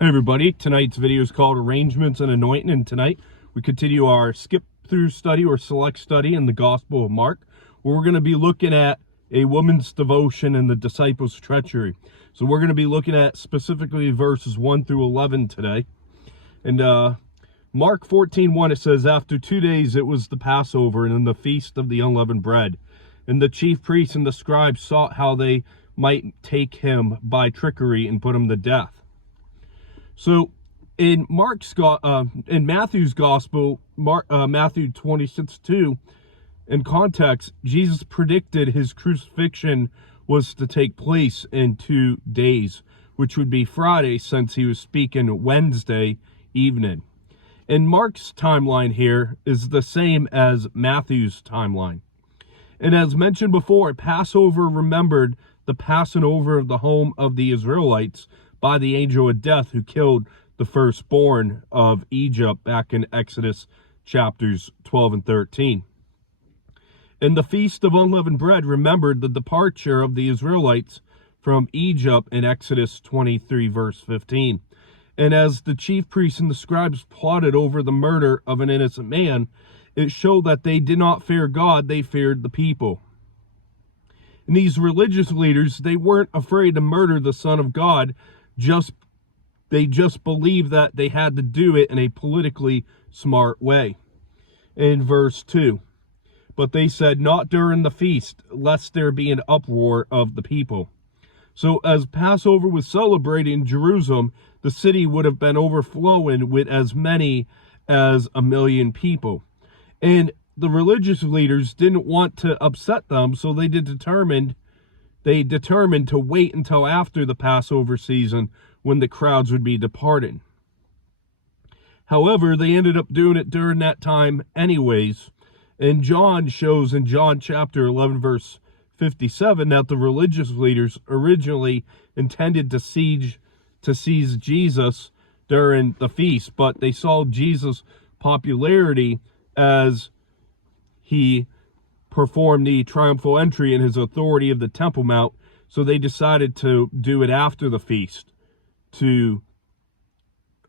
Hey everybody, tonight's video is called Arrangements and Anointing, and tonight we continue our skip through study or select study in the Gospel of Mark, where we're going to be looking at a woman's devotion and the disciples' treachery. So we're going to be looking at specifically verses 1 through 11 today. And Mark 14:1, it says, "After 2 days it was the Passover and in the feast of the unleavened bread. And the chief priests and the scribes sought how they might take him by trickery and put him to death." So in Matthew's gospel, Matthew 26:2, in context, Jesus predicted his crucifixion was to take place in 2 days, which would be Friday, since he was speaking Wednesday evening. And Mark's timeline here is the same as Matthew's timeline. And as mentioned before, Passover remembered the passing over of the home of the Israelites by the angel of death who killed the firstborn of Egypt back in Exodus chapters 12 and 13. And the Feast of Unleavened Bread remembered the departure of the Israelites from Egypt in Exodus 23 verse 15. And as the chief priests and the scribes plotted over the murder of an innocent man, it showed that they did not fear God, they feared the people. And these religious leaders, they weren't afraid to murder the Son of God, they just believed that they had to do it in a politically smart way. In verse 2, "But they said, not during the feast, lest there be an uproar of the people." So as Passover was celebrated in Jerusalem, the city would have been overflowing with as many as 1 million people. And the religious leaders didn't want to upset them, so they determined to wait until after the Passover season when the crowds would be departing. However, they ended up doing it during that time anyways. And John shows in John chapter 11 verse 57 that the religious leaders originally intended to seize Jesus during the feast, but they saw Jesus' popularity as he performed the triumphal entry in his authority of the Temple Mount, so they decided to do it after the feast.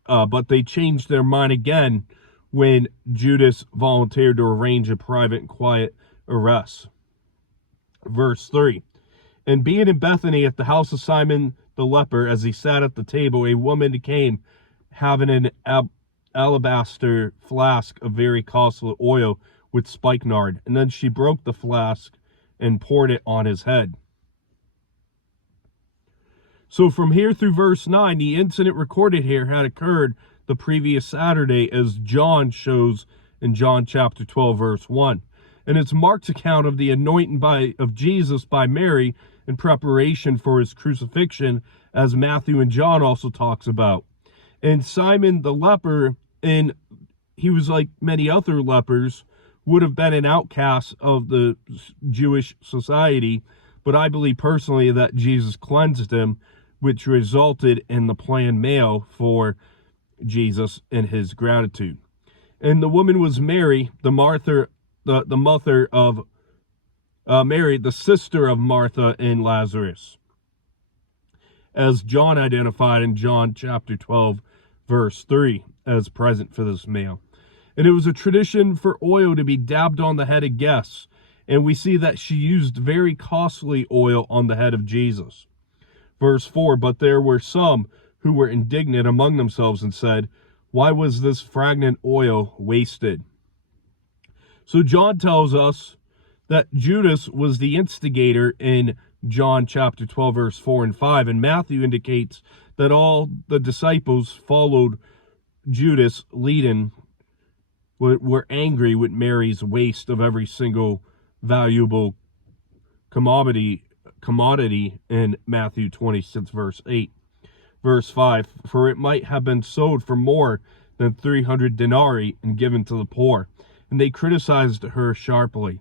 But they changed their mind again when Judas volunteered to arrange a private and quiet arrest. Verse 3, "And being in Bethany at the house of Simon the leper, as he sat at the table, a woman came, having an alabaster flask of very costly oil with spikenard, and then she broke the flask and poured it on his head." So from here through verse 9, the incident recorded here had occurred the previous Saturday, as John shows in John chapter 12 verse 1. And it's Mark's account of the anointing of Jesus by Mary in preparation for his crucifixion, as Matthew and John also talks about. And Simon the leper, and he was like many other lepers, would have been an outcast of the Jewish society, but I believe personally that Jesus cleansed him, which resulted in the planned meal for Jesus and his gratitude. And the woman was Mary, the mother of Mary, the sister of Martha and Lazarus, as John identified in John chapter 12 verse 3 as present for this meal. And it was a tradition for oil to be dabbed on the head of guests, and we see that she used very costly oil on the head of Jesus. Verse 4, "But there were some who were indignant among themselves and said, why was this fragrant oil wasted?" So John tells us that Judas was the instigator in John chapter 12 verse 4 and 5, and Matthew indicates that all the disciples followed Judas leading were angry with Mary's waste of every single valuable commodity in Matthew 26 verse 8. Verse 5, "For it might have been sold for more than 300 denarii and given to the poor." And they criticized her sharply.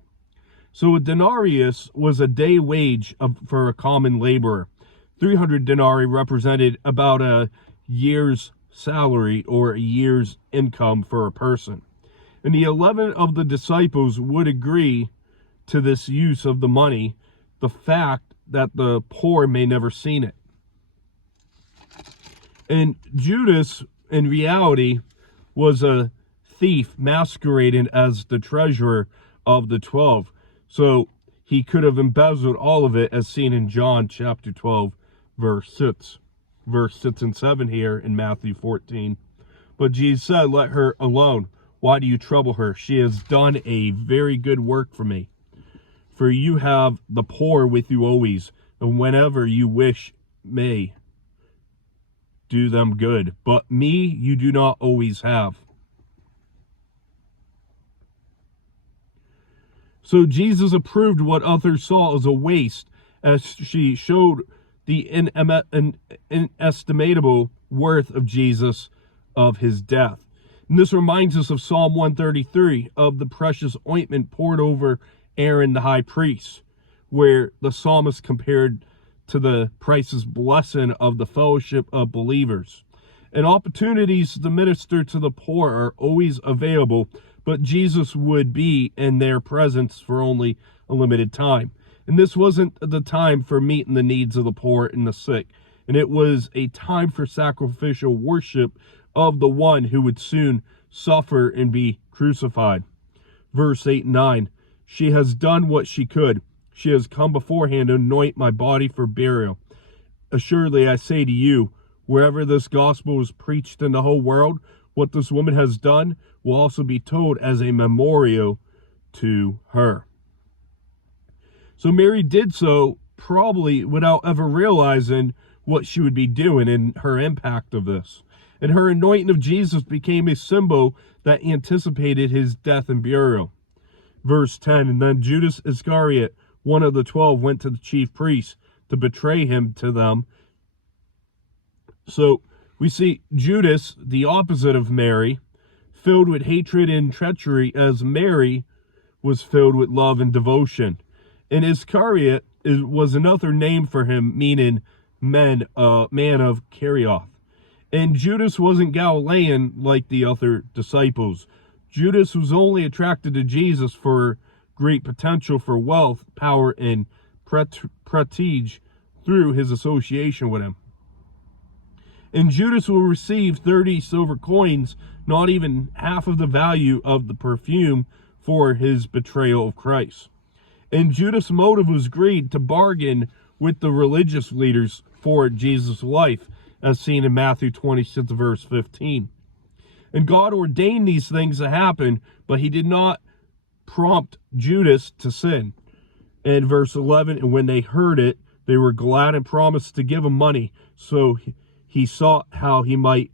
So a denarius was a day wage for a common laborer. 300 denarii represented about a year's salary or a year's income for a person. And the 11 of the disciples would agree to this use of the money, the fact that the poor may never seen it. And Judas, in reality, was a thief masquerading as the treasurer of the 12. So he could have embezzled all of it, as seen in John chapter 12, verse 6 and 7 here in Matthew 14. But Jesus said, "Let her alone. Why do you trouble her? She has done a very good work for me. For you have the poor with you always, and whenever you wish may do them good. But me you do not always have." So Jesus approved what others saw as a waste, as she showed the inestimable worth of Jesus, of his death. And this reminds us of Psalm 133, of the precious ointment poured over Aaron the high priest, where the psalmist compared to the priceless blessing of the fellowship of believers. And opportunities to minister to the poor are always available, but Jesus would be in their presence for only a limited time. And this wasn't the time for meeting the needs of the poor and the sick, and it was a time for sacrificial worship of the one who would soon suffer and be crucified. Verse 8 and 9, "She has done what she could. She has come beforehand to anoint my body for burial. Assuredly, I say to you, wherever this gospel is preached in the whole world, what this woman has done will also be told as a memorial to her." So Mary did so probably without ever realizing what she would be doing and her impact of this. And her anointing of Jesus became a symbol that anticipated his death and burial. Verse 10, "And then Judas Iscariot, one of the 12, went to the chief priests to betray him to them." So we see Judas, the opposite of Mary, filled with hatred and treachery, as Mary was filled with love and devotion. And Iscariot was another name for him, meaning man of Kerioth. And Judas wasn't Galilean like the other disciples. Judas was only attracted to Jesus for great potential for wealth, power, and prestige through his association with him. And Judas will receive 30 silver coins, not even half of the value of the perfume, for his betrayal of Christ. And Judas' motive was greed, to bargain with the religious leaders for Jesus' life, as seen in Matthew 26, verse 15. And God ordained these things to happen, but he did not prompt Judas to sin. And verse 11, "And when they heard it, they were glad and promised to give him money. So he sought how he might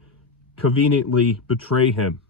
conveniently betray him."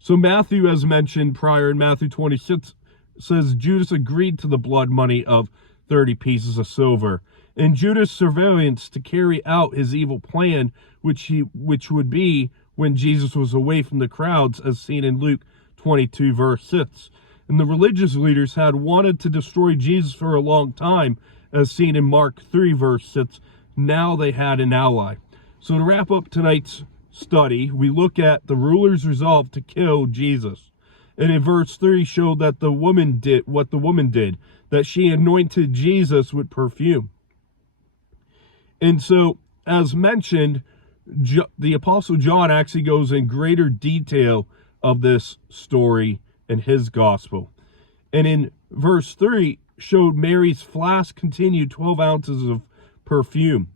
So Matthew, as mentioned prior in Matthew 26, says Judas agreed to the blood money of 30 pieces of silver. And Judas' surveillance to carry out his evil plan, which would be when Jesus was away from the crowds, as seen in Luke 22, verse 6. And the religious leaders had wanted to destroy Jesus for a long time, as seen in Mark 3, verse 6. Now they had an ally. So to wrap up tonight's study, we look at the ruler's resolve to kill Jesus. And in verse 3 showed that the woman did what the woman did, that she anointed Jesus with perfume. And so, as mentioned, the Apostle John actually goes in greater detail of this story in his gospel. And in verse 3 showed Mary's flask contained 12 ounces of perfume.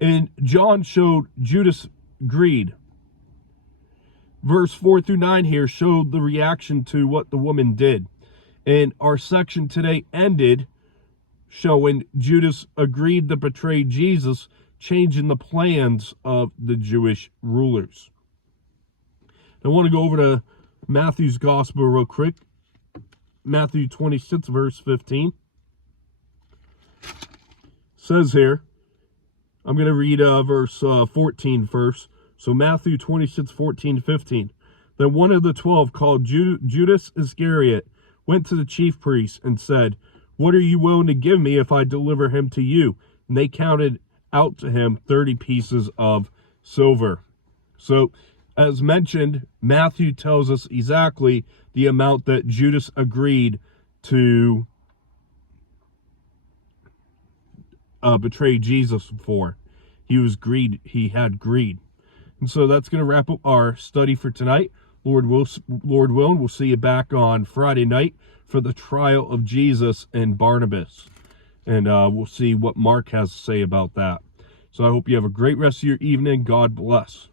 And John showed Judas' greed. Verse 4 through 9 here showed the reaction to what the woman did. And our section today ended showing Judas agreed to betray Jesus, changing the plans of the Jewish rulers. I want to go over to Matthew's gospel real quick. Matthew 26, verse 15. Says here, I'm going to read verse 14 first. So Matthew 26, 14, 15. Then one of the 12, called Judas Iscariot, went to the chief priests and said, "What are you willing to give me if I deliver him to you?" And they counted out to him 30 pieces of silver. So, as mentioned, Matthew tells us exactly the amount that Judas agreed to betrayed Jesus for. He had greed. And so that's going to wrap up our study for tonight. Lord willing, we'll see you back on Friday night for the trial of Jesus and Barnabas. And we'll see what Mark has to say about that. So I hope you have a great rest of your evening. God bless.